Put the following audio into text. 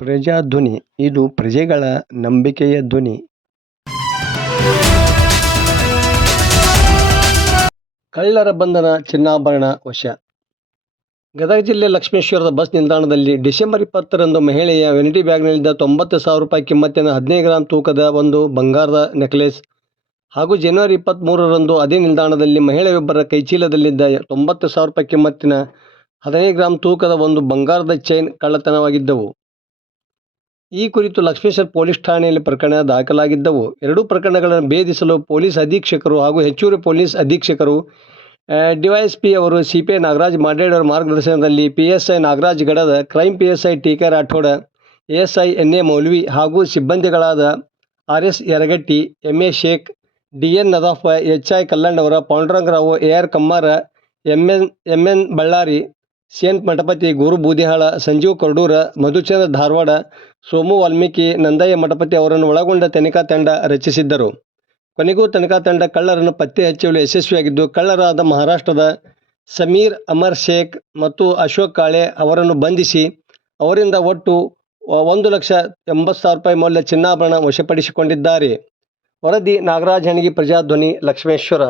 ಪ್ರಜಾಧ್ವನಿ ಇದು ಪ್ರಜೆಗಳ ನಂಬಿಕೆಯ ಧ್ವನಿ. ಕಳ್ಳರ ಬಂಧನ, ಚಿನ್ನಾಭರಣ ವಶ. ಗದಗ ಜಿಲ್ಲೆ ಲಕ್ಷ್ಮೇಶ್ವರದ ಬಸ್ ನಿಲ್ದಾಣದಲ್ಲಿ ಡಿಸೆಂಬರ್ 20ರಂದು ಮಹಿಳೆಯ ವೆನಿಟಿ ಬ್ಯಾಗ್ನಲ್ಲಿದ್ದ 90,000 ರೂಪಾಯಿ ಕಿಮ್ಮತ್ತಿನ 15 ಗ್ರಾಂ ತೂಕದ ಒಂದು ಬಂಗಾರದ ನೆಕ್ಲೆಸ್ ಹಾಗೂ ಜನವರಿ 23ರಂದು ಅದೇ ನಿಲ್ದಾಣದಲ್ಲಿ ಮಹಿಳೆಯೊಬ್ಬರ ಕೈಚೀಲದಲ್ಲಿದ್ದ 90,000 ರೂಪಾಯಿ ಕಿಮ್ಮತ್ತಿನ 15 ಗ್ರಾಂ ತೂಕದ ಒಂದು ಬಂಗಾರದ ಚೈನ್ ಕಳ್ಳತನವಾಗಿದ್ದವು. ಈ ಕುರಿತು ಲಕ್ಷ್ಮೇಶ್ವರ ಪೊಲೀಸ್ ಠಾಣೆಯಲ್ಲಿ ಪ್ರಕರಣ ದಾಖಲಾಗಿದ್ದವು. ಎರಡೂ ಪ್ರಕರಣಗಳನ್ನು ಭೇದಿಸಲು ಪೊಲೀಸ್ ಅಧೀಕ್ಷಕರು ಹಾಗೂ ಹೆಚ್ಚುವರಿ ಪೊಲೀಸ್ ಅಧೀಕ್ಷಕರು ಡಿವೈಎಸ್ಪಿ ಅವರು ಸಿಪಿಐ ನಾಗರಾಜ್ ಮಾಡೇಡ್ ಅವರ ಮಾರ್ಗದರ್ಶನದಲ್ಲಿ PSI Nagaraj Gadad, crime PSI T K. Rathod, ASI N A. Moulvi ಹಾಗೂ ಸಿಬ್ಬಂದಿಗಳಾದ R S. Yaragatti, M A. Shaikh, D N. Nadaf, H I. Kallandavar, Pandurangarao, A R. Kammar, M N. Ballari, C N. Mathapati, Guru Budihal, Sanjeev Kardur, Madhuchandra Dharwad, Somu Valmiki, Nandayya Mathapati ಅವರನ್ನು ಒಳಗೊಂಡ ತನಿಖಾ ತಂಡ ರಚಿಸಿದ್ದರು. ಕೊನೆಗೂ ತನಿಖಾ ತಂಡ ಕಳ್ಳರನ್ನು ಪತ್ತೆ ಹಚ್ಚುವಲ್ಲಿ ಯಶಸ್ವಿಯಾಗಿದ್ದು, ಕಳ್ಳರಾದ ಮಹಾರಾಷ್ಟ್ರದ ಸಮೀರ್ ಅಮರ್ ಶೇಖ್ ಮತ್ತು ಅಶೋಕ್ ಕಾಳೆ ಅವರನ್ನು ಬಂಧಿಸಿ ಅವರಿಂದ ಒಟ್ಟು 1,80,000 ರೂಪಾಯಿ ಮೌಲ್ಯ ಚಿನ್ನಾಭರಣ ವಶಪಡಿಸಿಕೊಂಡಿದ್ದಾರೆ. ವರದಿ ನಾಗರಾಜ್ ಹಣಗಿ, ಪ್ರಜಾಧ್ವನಿ, ಲಕ್ಷ್ಮೇಶ್ವರ.